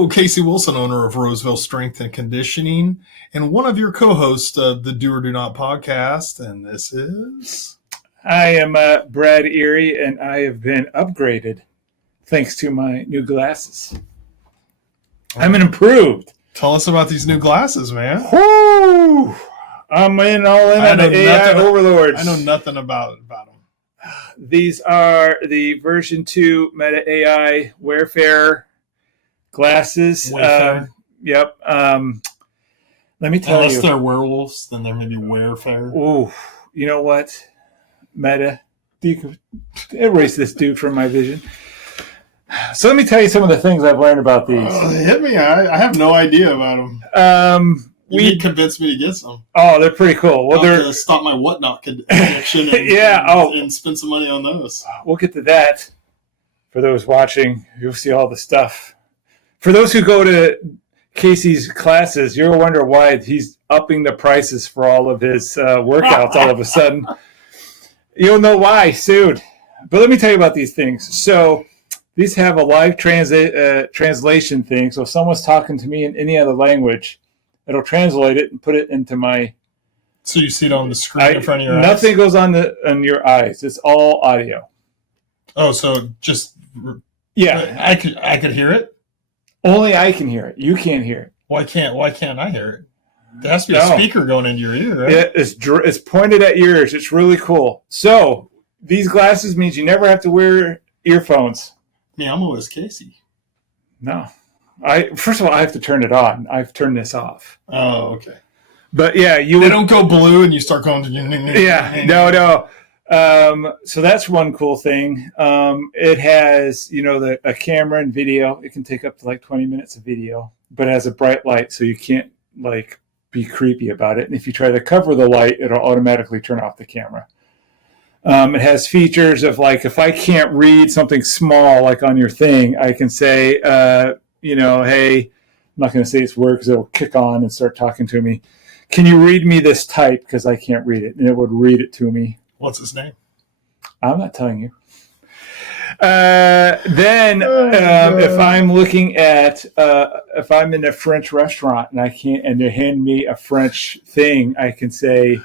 Hello, Casey Wilson, owner of Roseville Strength and Conditioning, and one of your co-hosts of the Do or Do Not podcast. And this is... I am Brad Erie, and I have been upgraded thanks to my new glasses. I'm improved. Tell us about these new glasses, man. Woo! I'm all in on the AI overlords. I know nothing about them. These are the version 2 Meta AI Wayfarer glasses. Yep. Let me tell you. Unless they're werewolves, then they're maybe Wayfarer. Ooh, you know what? Meta, you could erase this dude from my vision. So let me tell you some of the things I've learned about these. Hit me. I have no idea about them. You convinced me to get some. Oh, they're pretty cool. Well, they're to stop my whatnot addiction and spend some money on those. We'll get to that. For those watching, you'll see all the stuff. For those who go to Casey's classes, you'll wonder why he's upping the prices for all of his workouts all of a sudden. You'll know why soon. But let me tell you about these things. So these have a live translation thing. So if someone's talking to me in any other language, it'll translate it and put it into my... So you see it on the screen in front of your eyes? Nothing goes on your eyes. It's all audio. Oh, so just... Yeah. I could hear it? Only I can hear it. You can't hear it. Why can't I hear it? There has to be a speaker going into your ear, right? Yeah, it's pointed at your ears. It's really cool. So these glasses means you never have to wear earphones. Yeah, I'm always Casey. No. First of all, I have to turn it on. I've turned this off. Oh, okay. But yeah, they don't go blue and you start going to... Yeah, no. So that's one cool thing. It has, a camera and video. It can take up to like 20 minutes of video, but it has a bright light, so you can't be creepy about it. And if you try to cover the light, it'll automatically turn off the camera. It has features of if I can't read something small like on your thing, I can say, hey, I'm not going to say it's word because it'll kick on and start talking to me. Can you read me this type because I can't read it? And it would read it to me. What's his name? I'm not telling you. Then if I'm looking at, if I'm in a French restaurant and they hand me a French thing, I can say,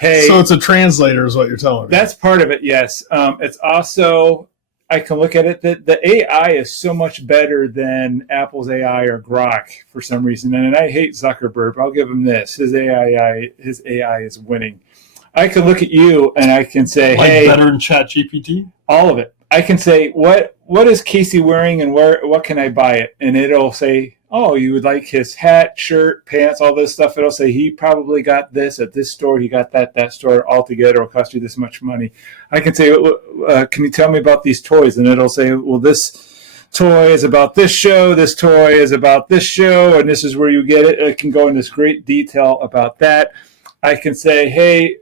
hey. So it's a translator is what you're telling me. That's part of it, yes. It's also, I can look at it, the AI is so much better than Apple's AI or Grok for some reason. And I hate Zuckerberg, but I'll give him this. His AI is winning. I can look at you and I can say, hey. Better than ChatGPT? All of it. I can say, what is Casey wearing and what can I buy it? And it'll say, oh, you would like his hat, shirt, pants, all this stuff. It'll say, he probably got this at this store. He got that store altogether. It'll cost you this much money. I can say, can you tell me about these toys? And it'll say, well, this toy is about this show. This toy is about this show. And this is where you get it. It can go into this great detail about that. I can say, hey,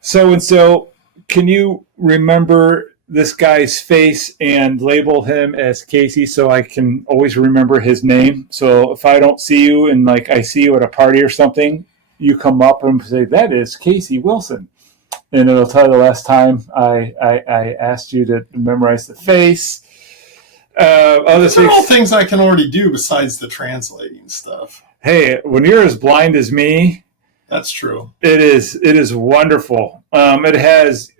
so-and-so, can you remember this guy's face and label him as Casey so I can always remember his name? So if I don't see you and I see you at a party or something, you come up and say, that is Casey Wilson. And it'll tell you the last time I asked you to memorize the face. Those are all things I can already do besides the translating stuff. Hey, when you're as blind as me, that's true. It is wonderful. It has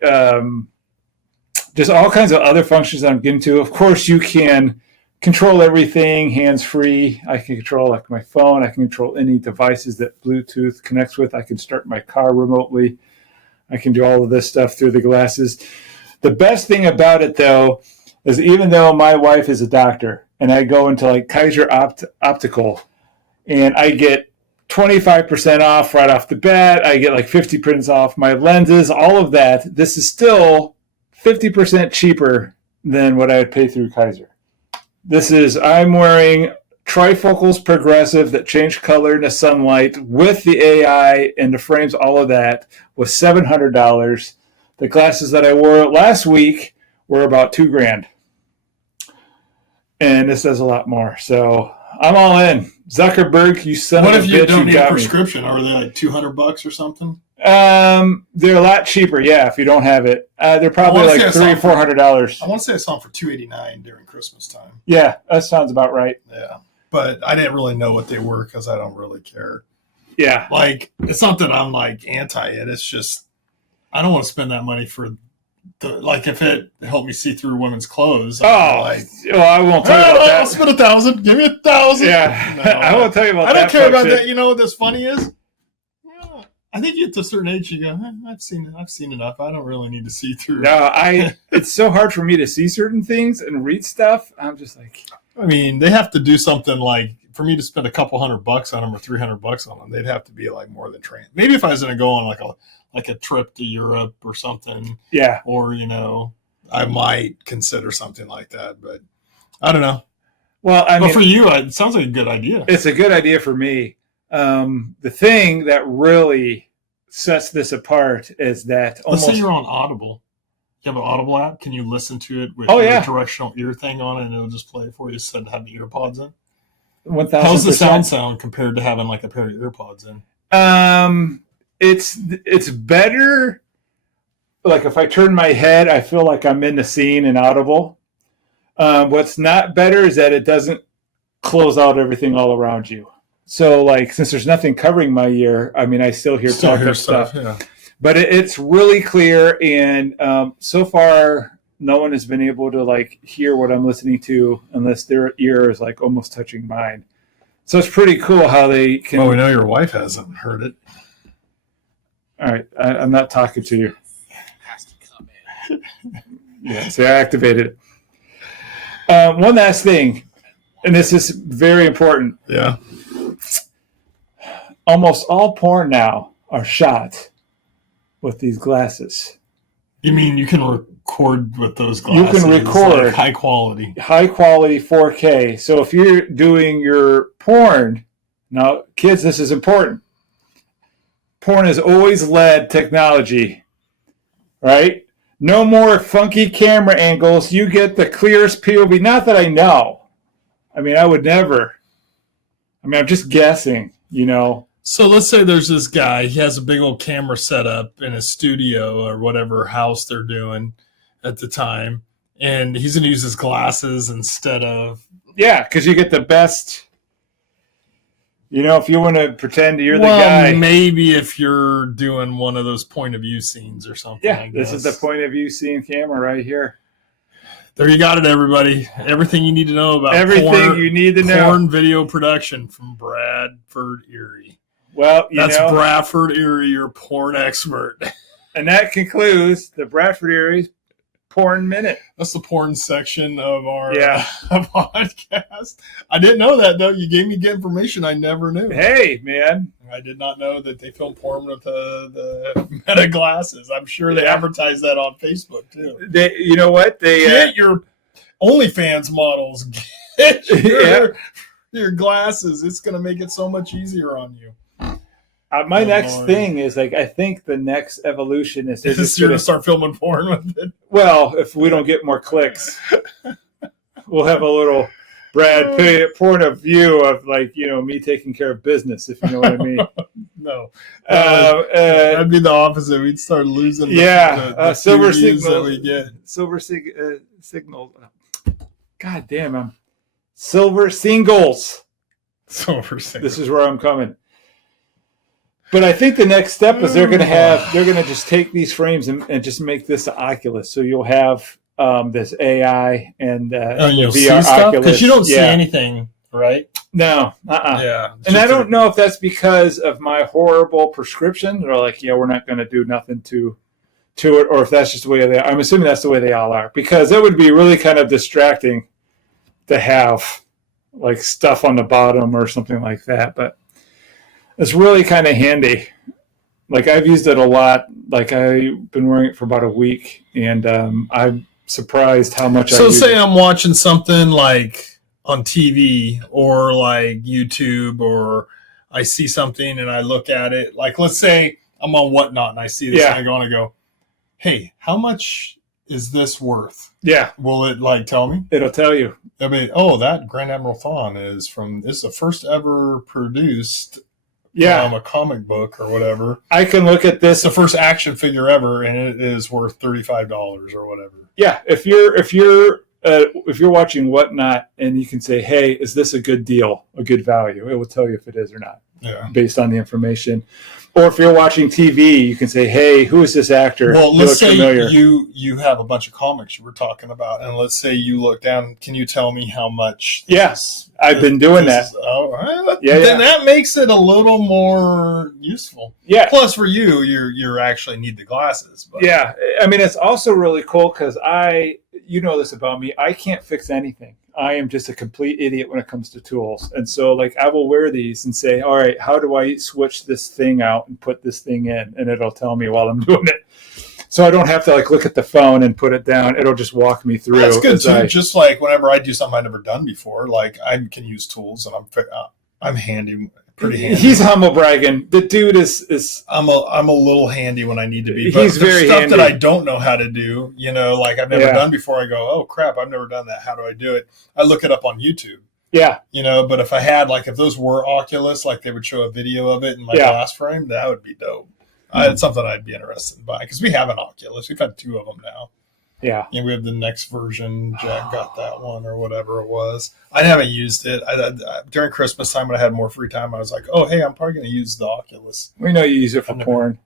just all kinds of other functions I'm getting to. Of course, you can control everything hands-free. I can control my phone. I can control any devices that Bluetooth connects with. I can start my car remotely. I can do all of this stuff through the glasses. The best thing about it, though, is even though my wife is a doctor and I go into Kaiser Optical and I get 25% off right off the bat. I get 50% off my lenses, all of that. This is still 50% cheaper than what I would pay through Kaiser. I'm wearing trifocals progressive that change color in the sunlight with the AI and the frames, all of that was $700. The glasses that I wore last week were about $2,000. And this does a lot more. So I'm all in. Zuckerberg, you son of a bitch. What if you don't need a got prescription? Are they $200 or something? They're a lot cheaper, yeah, if you don't have it. They're probably like $300-$400. I want to say I saw them for $289 during Christmas time. Yeah, that sounds about right. Yeah, but I didn't really know what they were because I don't really care. Yeah, like it's not that I'm like anti it. It's just I don't want to spend that money for like if it helped me see through women's clothes. I won't tell you about that. I'll spend $1,000. Give me $1,000. Yeah, no, I won't tell you about that. I don't care about that. You know what this funny is? I think you get to a certain age, you go, I've seen enough. I don't really need to see through. No, it's so hard for me to see certain things and read stuff. I'm just like, I mean, they have to do something like for me to spend a couple $100 on them or $300 on them. They'd have to be like more than trained. Maybe if I was going to go on like a trip to Europe or something. Yeah. Or I might consider something like that, but I don't know. Well, but for you, it sounds like a good idea. It's a good idea for me. The thing that really sets this apart is that let's say you're on Audible. You have an Audible app. Can you listen to it with directional ear thing on it, and it'll just play it for you instead of having ear pods in? 1,000%. How's the sound compared to having like a pair of ear pods in? It's better. Like if I turn my head, I feel like I'm in the scene in Audible. What's not better is that it doesn't close out everything all around you. So, like, since there's nothing covering my ear, I mean, I still hear stuff. Yeah. But it's really clear, and so far, no one has been able to, like, hear what I'm listening to unless their ear is, like, almost touching mine. So it's pretty cool how they can... Well, we know your wife hasn't heard it. All right, I'm not talking to you. Has to come in. Yeah, so I activated it. One last thing, and this is very important. Yeah. Almost all porn now are shot with these glasses. You mean you can record with those glasses? You can record like high quality 4K. So if you're doing your porn, now kids, this is important. Porn has always led technology, right? No more funky camera angles. You get the clearest POV. Not that I know. I mean, I would never. I mean, I'm just guessing, So let's say there's this guy. He has a big old camera set up in his studio or whatever house they're doing at the time. And he's going to use his glasses instead of... Yeah, because you get the best... if you want to pretend you're the guy... maybe if you're doing one of those point of view scenes or something. Yeah, this is the point of view scene camera right here. There you got it, everybody. Everything you need to know about you need to know. Porn video production from Bradford Erie. Well, that's Bradford Erie, your porn expert. And that concludes the Bradford Erie Porn Minute. That's the porn section of our podcast. I didn't know that, though. You gave me good information I never knew. Hey, man. I did not know that they film porn with the Meta glasses. I'm sure they advertise that on Facebook, too. You know what? Get your OnlyFans models. Get your glasses. It's going to make it so much easier on you. My next thing is I think the next evolution is you're going to start filming porn with it. Well, if we don't get more clicks, we'll have a little Brad Pitt point of view of me taking care of business, if you know what I mean. No, that'd be the opposite. We'd start losing. The silver signal that we get. Signal. God damn, silver singles. Silver singles. This is where I'm coming. But I think the next step is they're going to just take these frames and just make this an Oculus. So you'll have this AI and you'll VR see stuff because you don't see Yeah. anything, right? No. Yeah. And I don't know if that's because of my horrible prescription. They're like, we're not going to do nothing to it, or if that's just the way they are. I'm assuming that's the way they all are, because it would be really kind of distracting to have like stuff on the bottom or something like that. But it's really kind of handy. Like I've used it a lot. Like I've been wearing it for about a week, and I'm surprised how much. So say I'm watching something like on TV or like YouTube, or I see something and I look at it. Like let's say I'm on Whatnot and I see this thing going, I go, "Hey, how much is this worth?" Yeah. Will it tell me? It'll tell you. I mean, that Grand Admiral Thawne is the first ever produced Yeah. a comic book or whatever. I can look at this. It's the first action figure ever, and it is worth $35 or whatever. Yeah, if you're watching Whatnot and you can say, hey, is this a good deal, a good value? It will tell you if it is or not, based on the information. Or if you're watching TV, you can say, hey, who is this actor? Well, let's say you have a bunch of comics you were talking about, and let's say you look down. Can you tell me how much? Yes, I've been doing that. All right. Then that makes it a little more useful. Yeah. Plus, for you actually need the glasses. But. Yeah. I mean, it's also really cool because you know this about me, I can't fix anything. I am just a complete idiot when it comes to tools. And so like I will wear these and say, all right, how do I switch this thing out and put this thing in? And it'll tell me while I'm doing it. So I don't have to like look at the phone and put it down. It'll just walk me through. That's good too. Just like whenever I do something I've never done before, like I can use tools and I'm handy. Pretty handy. He's humble bragging. The dude is I'm a little handy when I need to be. But he's very stuff handy. That I don't know how to do, like I've never done before. I go, oh crap, I've never done that. How do I do it? I look it up on YouTube. Yeah. But if I had if those were Oculus, like they would show a video of it in my glass frame, that would be dope. It's something I'd be interested in buying because we have an Oculus. We've had 2 of them now. Yeah. And we have the next version. Jack got that one or whatever it was. I haven't used it. During Christmas time when I had more free time, I was like, oh, hey, I'm probably going to use the Oculus. We know you use it for porn.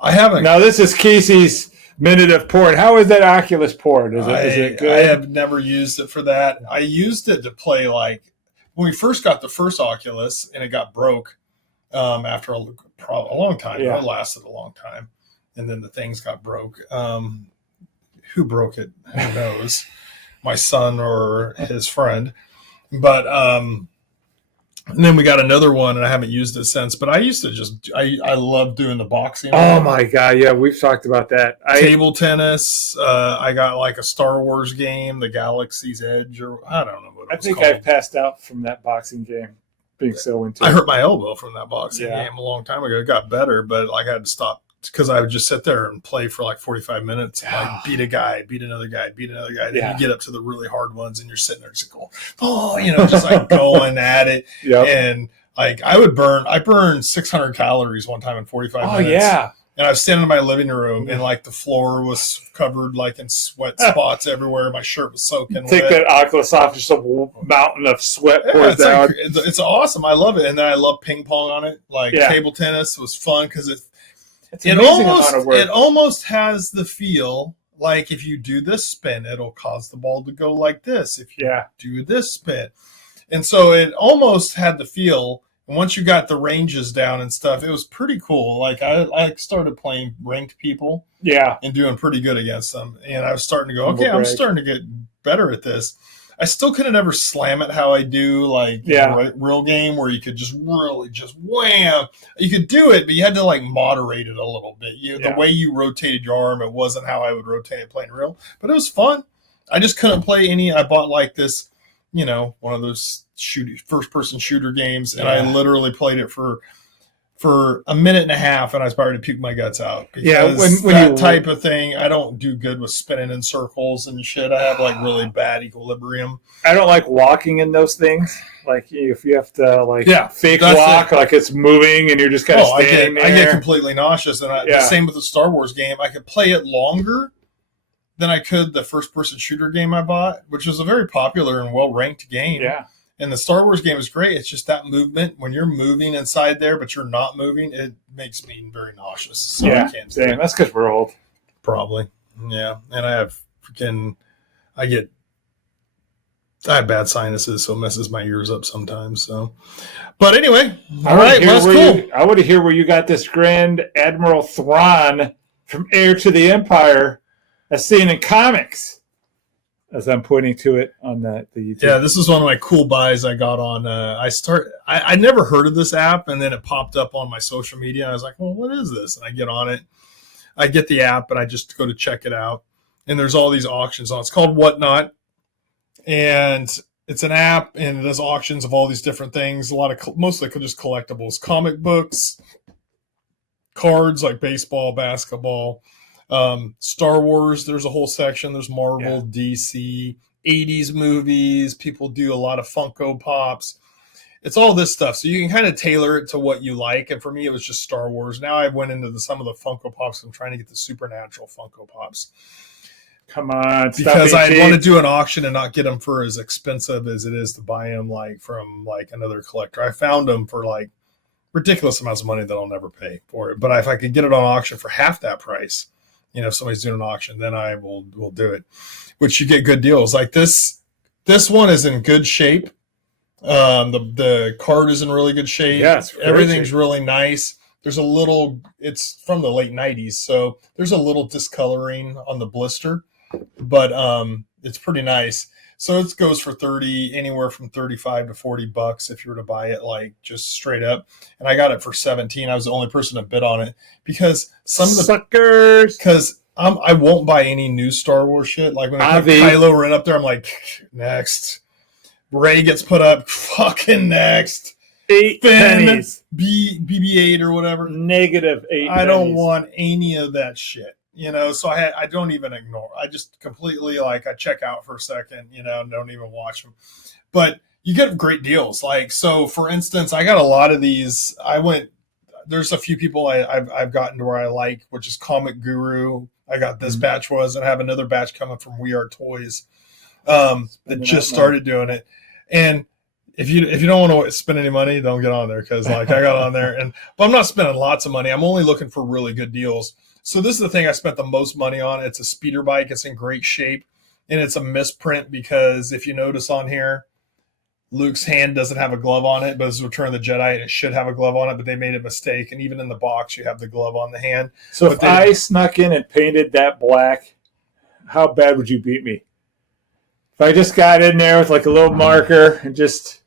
I haven't. Now, this is Casey's minute of porn. How is that Oculus porn? Is it good? I have never used it for that. I used it to play when we first got the first Oculus and it got broke after a long time. Yeah. It lasted a long time. And then the things got broke. Who broke it? Who knows? My son or his friend. But and then we got another one, and I haven't used it since. But I used to I love doing the boxing. Oh my god, yeah, we've talked about that. Table tennis. I got a Star Wars game, the Galaxy's Edge, or I don't know what it was called. I've passed out from that boxing game. Being so into I hurt my elbow from that boxing game a long time ago. It got better, but I had to stop. Because I would just sit there and play for 45 minutes, beat a guy, beat another guy, beat another guy. Then you get up to the really hard ones, and you're sitting there just going, just going at it. Yep. And I burned 600 calories one time in 45 minutes. Oh yeah. And I was standing in my living room, and the floor was covered in sweat spots everywhere. My shirt was soaking wet. Take that Oculus off, just a mountain of sweat pours down. It's awesome. I love it, and then I love ping pong on it. Table tennis was fun because it almost has the feel like if you do this spin, it'll cause the ball to go like this. If you do this spin. And so it almost had the feel. And once you got the ranges down and stuff, it was pretty cool. I started playing ranked people. Yeah. And doing pretty good against them. And I was starting to go, okay, I'm starting to get better at this. I still couldn't ever slam it how I do real game where you could just really just wham. You could do it, but you had to moderate it a little bit. The way you rotated your arm, it wasn't how I would rotate it playing real, but it was fun. I just couldn't play any. I bought this, one of those first person shooter games, and I literally played it for a minute and a half, and I was starting to puke my guts out. Because when that type of thing, I don't do good with spinning in circles and shit. I have really bad equilibrium. I don't like walking in those things. If you have to fake walk, it's moving and you're just kind of standing there. I get completely nauseous. And the same with the Star Wars game. I could play it longer than I could the first person shooter game I bought, which was a very popular and well ranked game. Yeah. And the Star Wars game is great. It's just that movement when you're moving inside there, but you're not moving. It makes me very nauseous. So I can't same. That's because we're old. Probably. Yeah. And I have I have bad sinuses, so it messes my ears up sometimes. So, but anyway, all right. Well, that's cool. I want to hear where you got this Grand Admiral Thrawn from Heir to the Empire as seen in comics. As I'm pointing to it on the YouTube. Yeah, this is one of my cool buys I got on. I never heard of this app, and then it popped up on my social media. And I was like, well, what is this? And I get on it. I get the app, and I just go to check it out. And there's all these auctions on. It's called Whatnot. And it's an app, and it does auctions of all these different things. Mostly just collectibles, comic books, cards like baseball, basketball. Star Wars, there's a whole section. There's Marvel, DC, 80s movies. People do a lot of Funko Pops. it's all this stuff. So you can kind of tailor it to what you like. And for me, it was just Star Wars. Now I went into some of the Funko Pops. I'm trying to get the Supernatural Funko Pops. Come on, because I want to do an auction and not get them for as expensive as it is to buy them like from like another collector. I found them for like ridiculous amounts of money that I'll never pay for it. But if I could get it on auction for half that price, you know, if somebody's doing an auction, then I will do it. Which you get good deals. Like this one is in good shape. The card is in really good shape. Yeah, everything's really nice. There's a little, it's from the late 90s, so there's a little discoloring on the blister, but it's pretty nice. So it goes for anywhere from 35 to 40 bucks if you were to buy it like just straight up. And I got it for 17. I was the only person to bid on it because some of the suckers. Because I won't buy any new Star Wars shit. Like when I put Kylo Ren up there, I'm like, next. Rey gets put up, fucking next. 8 pennies. BB-8 or whatever. -8 I don't want any of that shit. You know, so I don't even ignore. I just completely like I check out for a second, you know, and don't even watch them. But you get great deals. Like, so for instance, I got a lot of these. There's a few people I've gotten to where I like, which is Comic Guru. I got this batch and I have another batch coming from We Are Toys that just started doing it. And if you don't want to spend any money, don't get on there because like I got on there but I'm not spending lots of money. I'm only looking for really good deals. So this is the thing I spent the most money on. It's a speeder bike. It's in great shape, and it's a misprint because if you notice on here, Luke's hand doesn't have a glove on it, but it's Return of the Jedi, and it should have a glove on it, but they made a mistake. And even in the box, you have the glove on the hand. So if I snuck in and painted that black, how bad would you beat me? If I just got in there with like a little marker and just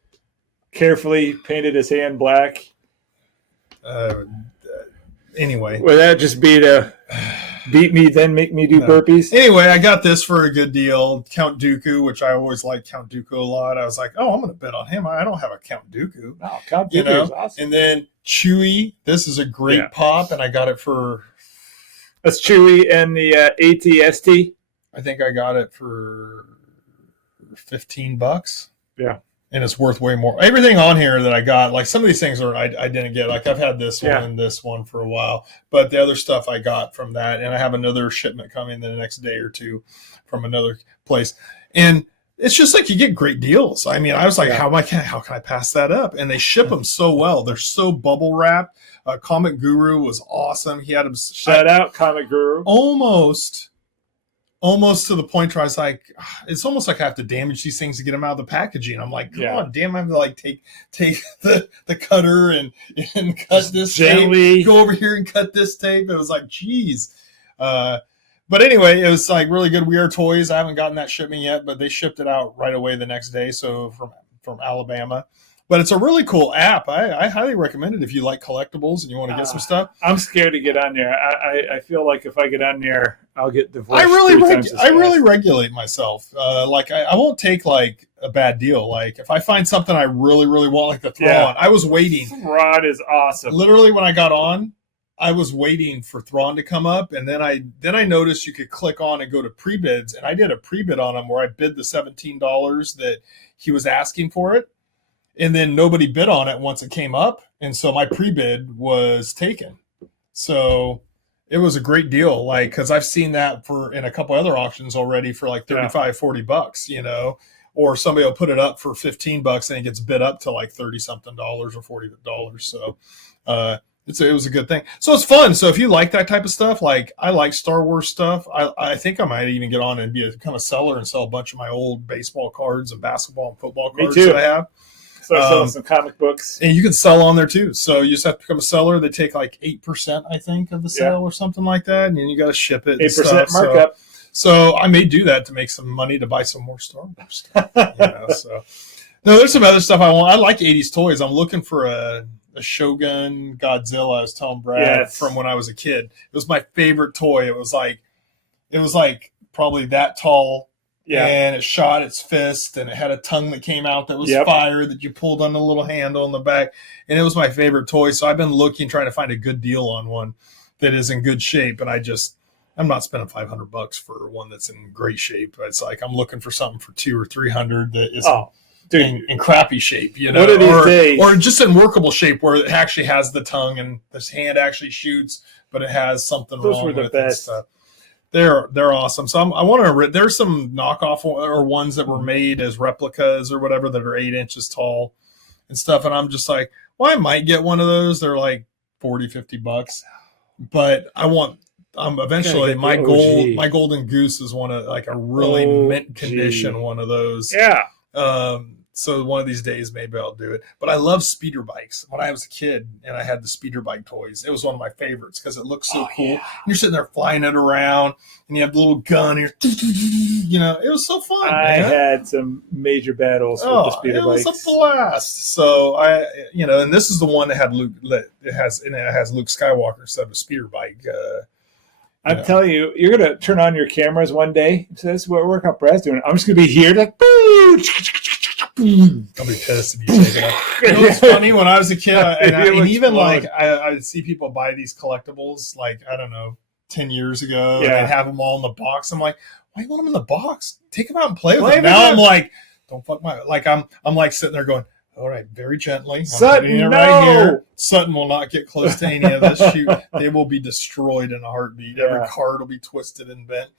carefully painted his hand black. Anyway. Would that just be to beat me, then make me do burpees? Anyway, I got this for a good deal. Count Dooku, which I always liked Count Dooku a lot. I was like, oh, I'm going to bet on him. I don't have a Count Dooku. No, Count Dooku is awesome. And then Chewie, this is a great pop, and I got it for... That's Chewie and the AT-ST. I think I got it for $15. Yeah. And it's worth way more. Everything on here that I got, like some of these things I didn't get. Like I've had this one and this one for a while, but the other stuff I got from that, and I have another shipment coming in the next day or two from another place. And it's just like you get great deals. I mean, I was like, how can I pass that up? And they ship them so well. They're so bubble wrapped. Comic Guru was awesome. He had them. Shout out Comic Guru. Almost to the point where I was like, it's almost like I have to damage these things to get them out of the packaging. I'm like, come on, damn, I have to like take the cutter and cut this tape, go over here and cut this tape. It was like, geez. But anyway, it was like really good. We Are Toys. I haven't gotten that shipment yet, but they shipped it out right away the next day. So from Alabama. But it's a really cool app. I highly recommend it if you like collectibles and you want to get some stuff. I'm scared to get on there. I feel like if I get on there, I'll get divorced. I really regulate myself. Like I won't take like a bad deal. Like if I find something I really, really want, like the Thrawn, I was waiting. Thrawn is awesome. Literally when I got on, I was waiting for Thrawn to come up, and then I noticed you could click on and go to pre-bids, and I did a pre-bid on him where I bid the $17 that he was asking for it. And then nobody bid on it once it came up. And so my pre-bid was taken. So it was a great deal. Like, cause I've seen that in a couple other auctions already for like 35, 40 bucks, you know, or somebody will put it up for 15 bucks and it gets bid up to like 30 something dollars or $40. So, it was a good thing. So it's fun. So if you like that type of stuff, like I like Star Wars stuff, I think I might even get on and become a seller and sell a bunch of my old baseball cards and basketball and football cards that I have. So selling some comic books. And you can sell on there too. So you just have to become a seller. They take like 8%, I think, of the sale or something like that. And you got to ship it. 8% markup. So I may do that to make some money to buy some more Star Wars stuff. So no, there's some other stuff I want. I like 80s toys. I'm looking for a Shogun Godzilla. I was telling Brad from when I was a kid. It was my favorite toy. It was like probably that tall. Yeah. And it shot its fist, and it had a tongue that came out that was fire that you pulled on the little handle in the back. And it was my favorite toy. So I've been trying to find a good deal on one that is in good shape. And I'm not spending $500 for one that's in great shape. It's like I'm looking for something for $200 or $300 that is in crappy shape, you know, One of these days. or just in workable shape where it actually has the tongue and this hand actually shoots, but it has something Those wrong were the with best. it and stuff. They're awesome. So I want to. There's some knockoff or ones that were made as replicas or whatever that are 8 inches tall and stuff. And I'm just like, well, I might get one of those. They're like $40-$50, but I want. Eventually my golden goose is one of like a really mint condition one of those. Yeah. So one of these days maybe I'll do it. But I love speeder bikes. When I was a kid and I had the speeder bike toys, it was one of my favorites because it looks so cool. Yeah. You're sitting there flying it around and you have the little gun. It was so fun. I had some major battles with the speeder bikes. It was a blast. So and this is the one that had Luke. It has Luke Skywalker instead of a speeder bike. I'm telling you, you're gonna turn on your cameras one day. So this is what workout Brad's doing. I'm just gonna be here like. I'll be pissed if you take it out. You know what's funny? When I was a kid, and even like I'd see people buy these collectibles, like I don't know, 10 years ago, and they'd have them all in the box. I'm like, why do you want them in the box? Take them out and play with them. Now I'm like, don't fuck my like I'm like sitting there going, all right, very gently. Sutton, right here. Sutton will not get close to any of this. Shoot, they will be destroyed in a heartbeat. Yeah. Every card will be twisted and bent.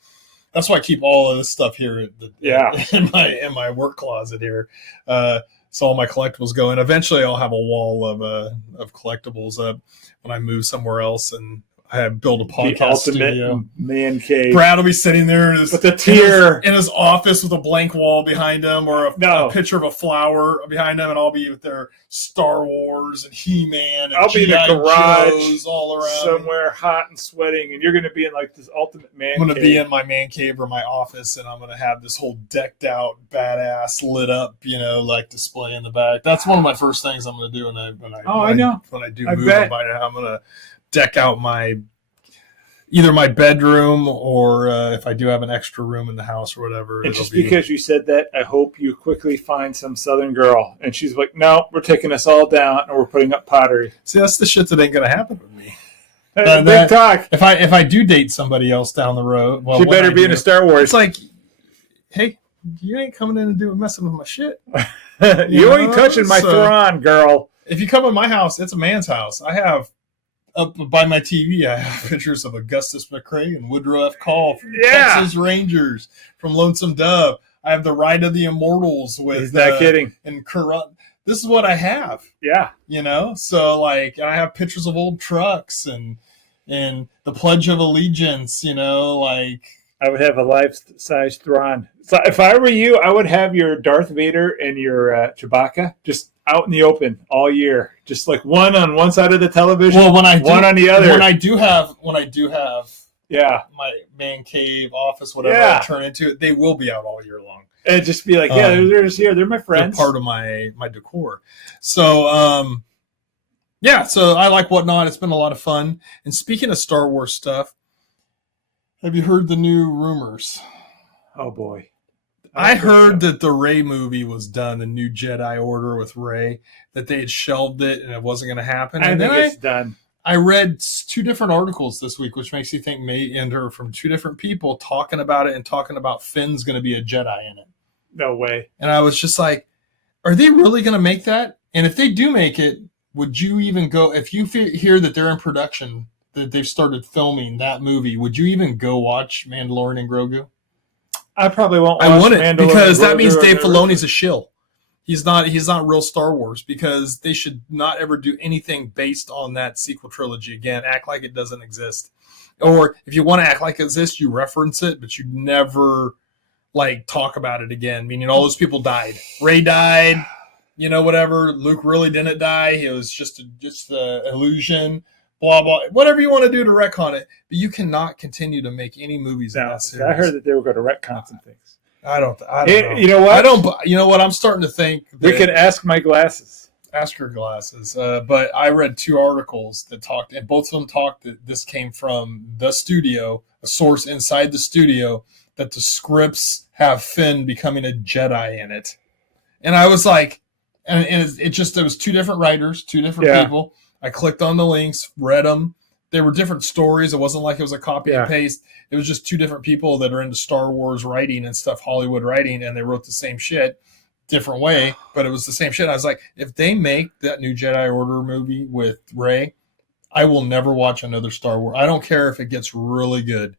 That's why I keep all of this stuff here in my work closet here. So all my collectibles go in. Eventually, I'll have a wall of collectibles up when I move somewhere else, and I have built a podcast studio. Man cave. Brad will be sitting there in his office with a blank wall behind him, or a picture of a flower behind him, and I'll be with their Star Wars and He-Man and I'll be in the garage all around somewhere hot and sweating, and you're going to be in like this ultimate man cave. I'm going to be in my man cave or my office, and I'm going to have this whole decked out, badass, lit up, like display in the back. That's one of my first things I'm going to do when I do move. I'm going to deck out either my bedroom or if I do have an extra room in the house or whatever. And just because you said that, I hope you quickly find some Southern girl. And she's like, no, we're taking us all down and we're putting up pottery. See, that's the shit that ain't going to happen with me. Big talk. If I do date somebody else down the road, she better be in a Star Wars. It's like, hey, you ain't coming in and messing with my shit. You ain't touching my Thrawn, girl. If you come in my house, it's a man's house. I have up by my TV, I have pictures of Augustus McCrae and Woodrow F. Call from Texas Rangers, from Lonesome Dove. I have the Ride of the Immortals with. He's not kidding. And Kurt. This is what I have. Yeah. So like, I have pictures of old trucks and the Pledge of Allegiance. Like. I would have a life-size Thrawn. So if I were you, I would have your Darth Vader and your Chewbacca just out in the open all year, just like one on one side of the television, one on the other. When I do have, my man cave office, whatever I turn into it, they will be out all year long. And just be like, they're just here. They're my friends. They're part of my decor. So, so I like Whatnot. It's been a lot of fun. And speaking of Star Wars stuff, have you heard the new rumors? Oh boy. I heard that the Rey movie was done, the new Jedi Order with Rey, that they had shelved it and it wasn't going to happen. I think it's done. I read 2 different articles this week, which makes you think from 2 different people talking about it and talking about Finn's going to be a Jedi in it. No way. And I was just like, are they really going to make that? And if they do make it, would you even go, if you hear that they're in production, that they've started filming that movie, would you even go watch Mandalorian and Grogu? I probably won't watch I wouldn't, because that means Dave Filoni's a shill. He's not real Star Wars, because they should not ever do anything based on that sequel trilogy again. Act like it doesn't exist. Or if you want to act like it exists, you reference it, but you never talk about it again. Meaning all those people died. Rey died, whatever. Luke really didn't die. It was just an illusion. Blah, blah, whatever you want to do to retcon it, but you cannot continue to make any movies in that series. I heard that they were going to retcon some things. I don't know. You know what? You know what? I'm starting to think we could ask my glasses. Ask your glasses. But I read 2 articles that talked, and both of them talked that this came from the studio, a source inside the studio, that the scripts have Finn becoming a Jedi in it. And I was like, and it was 2 different writers, 2 different people. I clicked on the links, read them. They were different stories. It wasn't like it was a copy and paste. It was just 2 different people that are into Star Wars writing and stuff, Hollywood writing, and they wrote the same shit. different way, but it was the same shit. I was like, if they make that new Jedi Order movie with Rey, I will never watch another Star Wars. I don't care if it gets really good.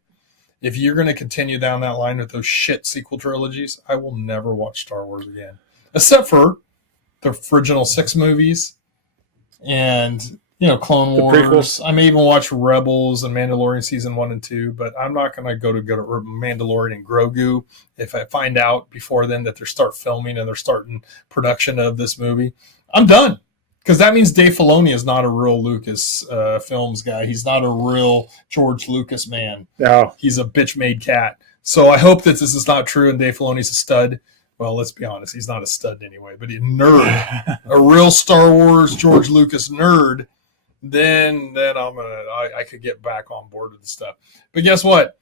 If you're going to continue down that line with those shit sequel trilogies, I will never watch Star Wars again. Except for the original 6 movies and, Clone Wars. I may even watch Rebels and Mandalorian season 1 and 2, but I'm not going to go to Mandalorian and Grogu if I find out before then that they start filming and they're starting production of this movie. I'm done. Because that means Dave Filoni is not a real Lucas Films guy. He's not a real George Lucas man. No. He's a bitch-made cat. So I hope that this is not true and Dave Filoni's a stud. Well, let's be honest. He's not a stud anyway, but he's a nerd. A real Star Wars George Lucas nerd. Then I could get back on board with the stuff. But guess what?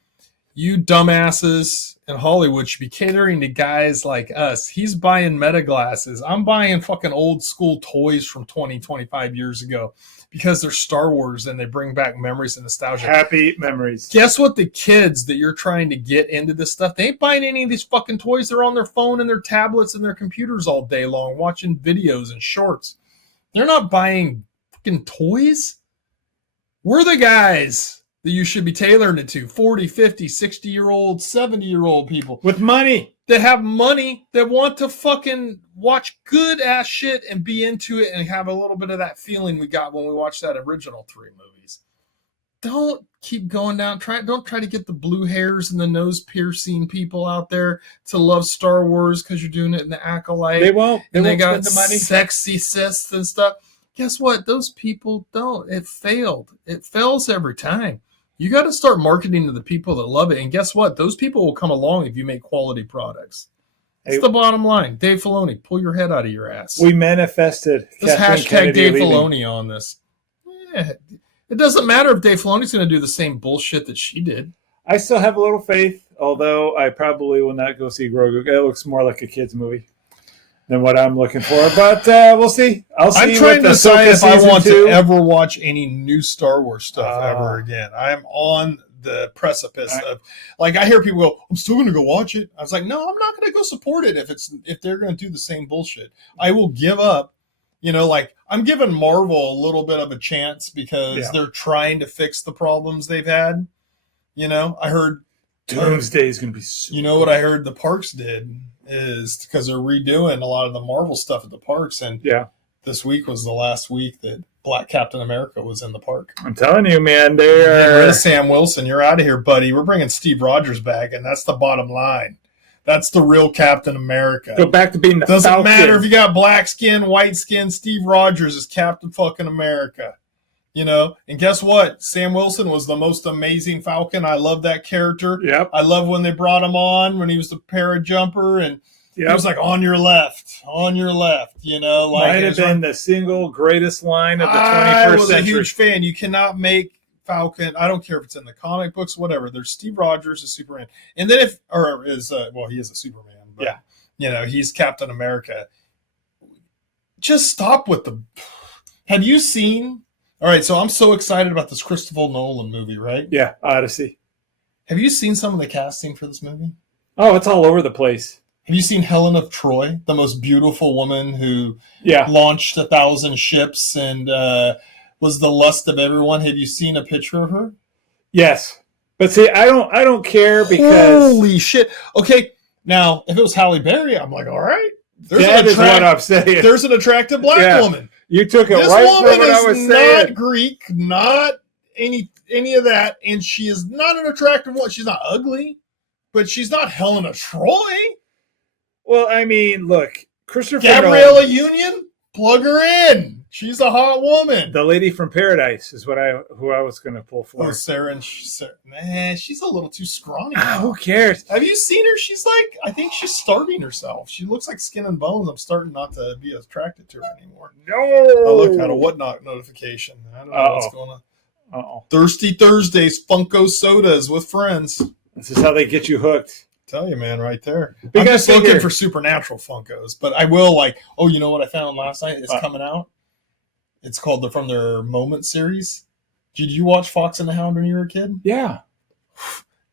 You dumbasses in Hollywood should be catering to guys like us. He's buying meta glasses. I'm buying fucking old school toys from 20, 25 years ago because they're Star Wars and they bring back memories and nostalgia. Happy memories. Guess what? The kids that you're trying to get into this stuff, they ain't buying any of these fucking toys. They're on their phone and their tablets and their computers all day long watching videos and shorts. They're not buying fucking toys. We're the guys that you should be tailoring it to 40, 50, 60-year-old, 70-year-old people. With money. That have money, that want to fucking watch good-ass shit and be into it and have a little bit of that feeling we got when we watched that original 3 movies. Don't keep going down. Don't try to get the blue hairs and the nose-piercing people out there to love Star Wars because you're doing it in the Acolyte. They won't. They got spend the money. Sexy cis and stuff. Guess what? Those people don't. It failed. It fails every time. You got to start marketing to the people that love it. And guess what? Those people will come along if you make quality products. It's the bottom line. Dave Filoni, pull your head out of your ass. We manifested. Let's hashtag Dave Filoni on this. Yeah. It doesn't matter if Dave Filoni's going to do the same bullshit that she did. I still have a little faith, although I probably will not go see Grogu. It looks more like a kid's movie than what I'm looking for. But we'll see. I'm trying to decide if I want to ever watch any new Star Wars stuff ever again. I'm on the precipice of, like, I hear people go, I'm still going to go watch it. I was like, no, I'm not going to go support it if they're going to do the same bullshit. I will give up. Like, I'm giving Marvel a little bit of a chance because they're trying to fix the problems they've had. I heard Doomsday is going to be super what I heard the parks did is because they're redoing a lot of the Marvel stuff at the parks. And this week was the last week that Black Captain America was in the park. I'm telling you, man. Get rid of Sam Wilson. You're out of here, buddy. We're bringing Steve Rogers back, and that's the bottom line. That's the real Captain America. Go back to being the Doesn't Falcon. matter if you got black skin, white skin. Steve Rogers is Captain fucking America. And guess what? Sam Wilson was the most amazing Falcon. I love that character. Yep. I love when they brought him on when he was the parajumper and he was like, on your left. Like, might have been the single greatest line of the 21st century. I was a huge fan. You cannot make Falcon. I don't care if it's in the comic books, whatever. There's Steve Rogers as Superman, and then he is a Superman. But, he's Captain America. Just stop with the. Have you seen? All right, so I'm so excited about this Christopher Nolan movie, right? Yeah, Odyssey. Have you seen some of the casting for this movie? Oh, it's all over the place. Have you seen Helen of Troy, the most beautiful woman who launched 1,000 ships and was the lust of everyone? Have you seen a picture of her? Yes, but see, I don't care because holy shit. Okay, now if it was Halle Berry, I'm like, all right. That is what I'm saying. There's an attractive black woman. You took it this right from what I was saying. This woman is not Greek, not any of that, and she is not an attractive woman. She's not ugly, but she's not Helen of Troy. Well, I mean, look, Gabriella Union, plug her in. She's a hot woman. The lady from Paradise is who I was going to pull for. Oh, Sarah. She's a little too scrawny. Who cares? Have you seen her? She's like, I think she's starving herself. She looks like skin and bones. I'm starting not to be attracted to her anymore. No. Oh, look, got a whatnot notification. I don't know what's going on. Thirsty Thursdays, Funko sodas with friends. This is how they get you hooked. Tell you, man, right there. I'm just looking for supernatural Funkos, but I will you know what I found last night? It's coming out. It's called from their Moment series. Did you watch Fox and the Hound when you were a kid? Yeah.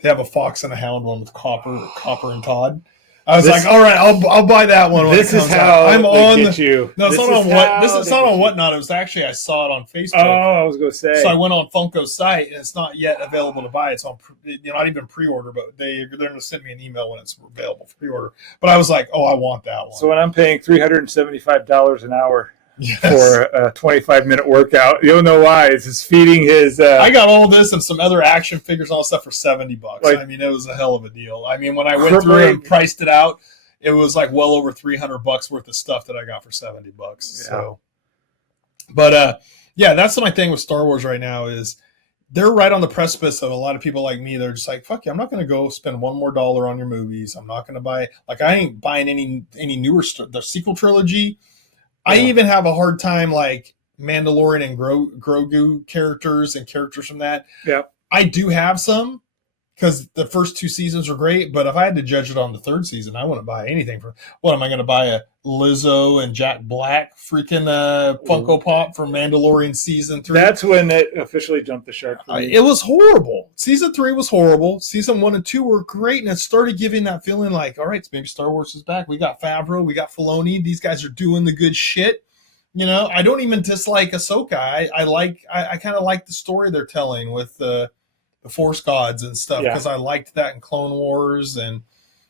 They have a Fox and the Hound one with Copper and Todd. I was like, all right, I'll buy that one. When this it comes is how out. I'm on get you. No, it's not on what. This is not on Whatnot. It was actually I saw it on Facebook. Oh, I was going to say. So I went on Funko's site, and it's not yet available to buy. It's on, not even pre-order, but they're going to send me an email when it's available for pre-order. But I was like, oh, I want that one. So when I'm paying $375 an hour. Yes. For a 25-minute workout. You'll know why. It's just feeding his... I got all this and some other action figures and all stuff for $70. Like, I mean, it was a hell of a deal. I mean, when I went through and priced it out, it was like well over $300 worth of stuff that I got for $70. Yeah. So, but yeah, that's my thing with Star Wars right now is they're right on the precipice of a lot of people like me. They're just like, fuck you, I'm not going to go spend one more dollar on your movies. I'm not going to buy... Like, I ain't buying any newer stuff. The sequel trilogy... I even have a hard time like Mandalorian and Grogu characters and characters from that. Yeah. I do have some because the first 2 seasons are great, but if I had to judge it on the 3rd season, I wouldn't buy anything for what am I going to buy a Lizzo and Jack Black freaking Funko Pop for Mandalorian season 3? That's when it officially jumped the shark for me. It was horrible. Season 3 was horrible. Season 1 and 2 were great, and it started giving that feeling like, all right, maybe Star Wars is back. We got Favreau, we got Filoni. These guys are doing the good shit. You know, I don't even dislike Ahsoka. I kind of like the story they're telling with the Force gods and stuff because I liked that in Clone Wars and.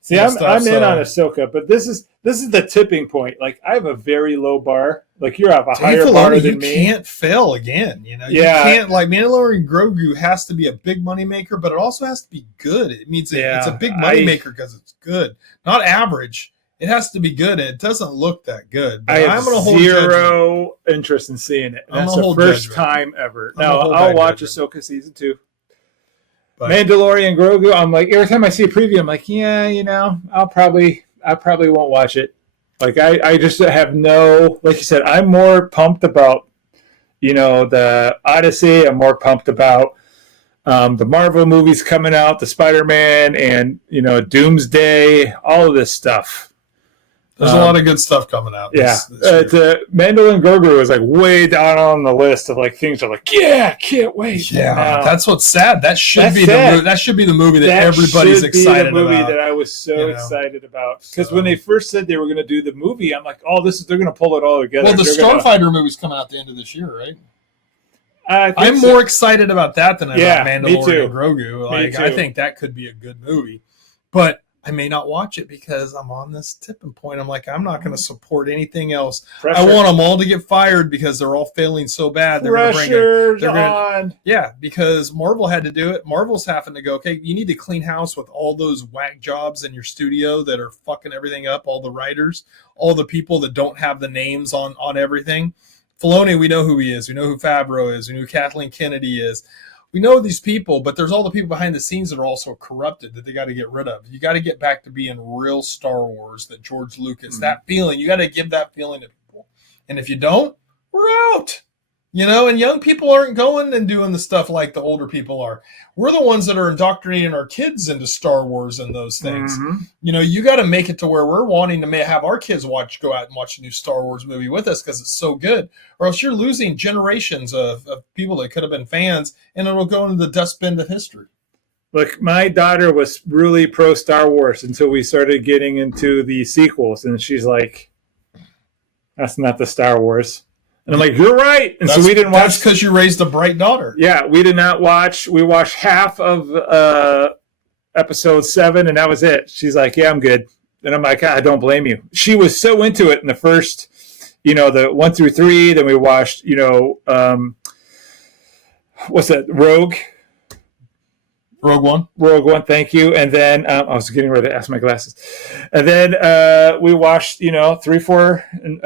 See, I'm in on Ahsoka, but this is the tipping point. Like, I have a very low bar. Like, you have a higher bar than me. You can't fail again. You know, you can't. Like, Mandalorian Grogu has to be a big moneymaker, but it also has to be good. It means it's a big moneymaker because it's good, not average. It has to be good, and it doesn't look that good. But I'm going to hold zero interest in seeing it. That's the first time ever. Now, I'll watch Ahsoka season 2. But Mandalorian Grogu, I'm like, every time I see a preview, I'm like, yeah, you know, I probably won't watch it. Like, I just have no, like you said, I'm more pumped about, you know, the Odyssey. I'm more pumped about the Marvel movies coming out, the Spider-Man, and, you know, Doomsday, all of this stuff. There's a lot of good stuff coming out. The Mandalorian Grogu is like way down on the list of like things. Are like, yeah, can't wait. Yeah, that's what's sad. That should be the movie that everybody's excited about. The movie that I was so excited about because when they first said they were going to do the movie, I'm like, oh, they're going to pull it all together. Well, the Starfighter movie's coming out at the end of this year, right? I'm more excited about that than about Mandalorian and Grogu. Like, I think that could be a good movie, but I may not watch it because I'm on this tipping point. I'm like, I'm not going to support anything else. Pressure. I want them all to get fired because they're all failing so bad. Yeah, because Marvel had to do it. Marvel's having to go, okay, you need to clean house with all those whack jobs in your studio that are fucking everything up, all the writers, all the people that don't have the names on everything. Filoni, we know who he is. We know who Favreau is. We know who Kathleen Kennedy is. We know these people, but there's all the people behind the scenes that are also corrupted that they got to get rid of. You got to get back to being real Star Wars, that George Lucas, that feeling. You got to give that feeling to people. And if you don't, we're out. You know, and young people aren't going and doing the stuff like the older people are. We're the ones that are indoctrinating our kids into Star Wars and those things. Mm-hmm. You know, you got to make it to where we're wanting to have our kids go out and watch a new Star Wars movie with us because it's so good. Or else you're losing generations of people that could have been fans, and it'll go into the dustbin of history. Look, my daughter was really pro Star Wars until we started getting into the sequels, and she's like, that's not the Star Wars. And I'm like, you're right. And so we didn't watch. That's because you raised a bright daughter. Yeah, we did not watch. We watched half of episode 7, and that was it. She's like, yeah, I'm good. And I'm like, I don't blame you. She was so into it in the first, you know, the 1 through 3. Then we watched, you know, what's that? Rogue One, thank you. And then I was getting ready to ask my glasses. And then we watched, you know, 3, 4, and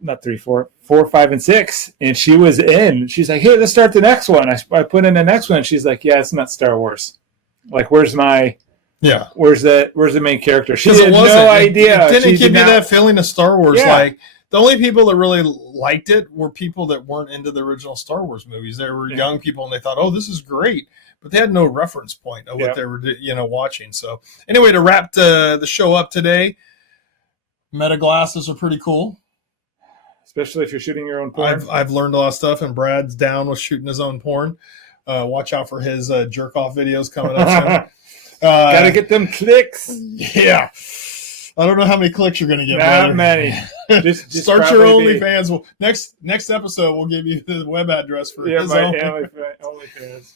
not 3, 4, 4, 5, and 6, and she was in. She's like, "Hey, let's start the next one." I put in the next one. She's like, "Yeah, it's not Star Wars. Like, where's the main character?" She had no idea. It didn't give you that feeling of Star Wars. Yeah. Like, the only people that really liked it were people that weren't into the original Star Wars movies. They were young people, and they thought, "Oh, this is great," but they had no reference point of what they were, you know, watching. So, anyway, to wrap the show up today, Meta glasses are pretty cool. Especially if you're shooting your own porn. I've learned a lot of stuff, and Brad's down with shooting his own porn. Watch out for his jerk-off videos coming up soon. Gotta get them clicks. Yeah. I don't know how many clicks you're going to get. Not many. Just start your OnlyFans. Well, next episode, we'll give you the web address for his my OnlyFans.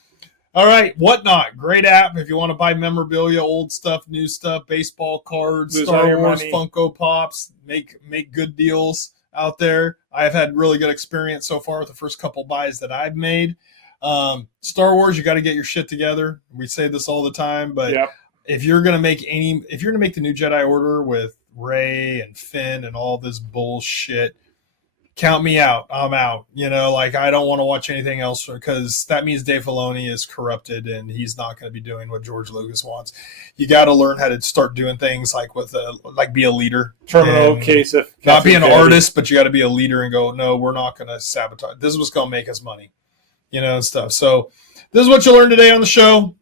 All right, Whatnot, great app if you want to buy memorabilia, old stuff, new stuff, baseball cards, Star Wars, Funko Pops. Make good deals out there. I've had really good experience so far with the first couple buys that I've made. Star Wars, you got to get your shit together. We say this all the time, but if you're gonna make the new Jedi Order with Rey and Finn and all this bullshit, count me out. I'm out. I don't want to watch anything else because that means Dave Filoni is corrupted and he's not going to be doing what George Lucas wants. You got to learn how to start doing things be a leader. Terminal case of not be an artist, but you got to be a leader and go, no, we're not going to sabotage. This is what's going to make us money, and stuff. So this is what you learned today on the show.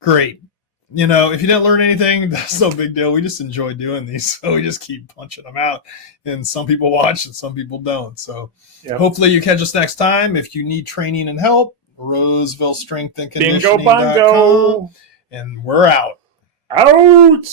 Great. If you didn't learn anything, that's no big deal. We just enjoy doing these, so we just keep punching them out. And some people watch and some people don't. So hopefully you catch us next time. If you need training and help, Roseville Strength and Conditioning.com. Bingo bongo. And we're out. Out.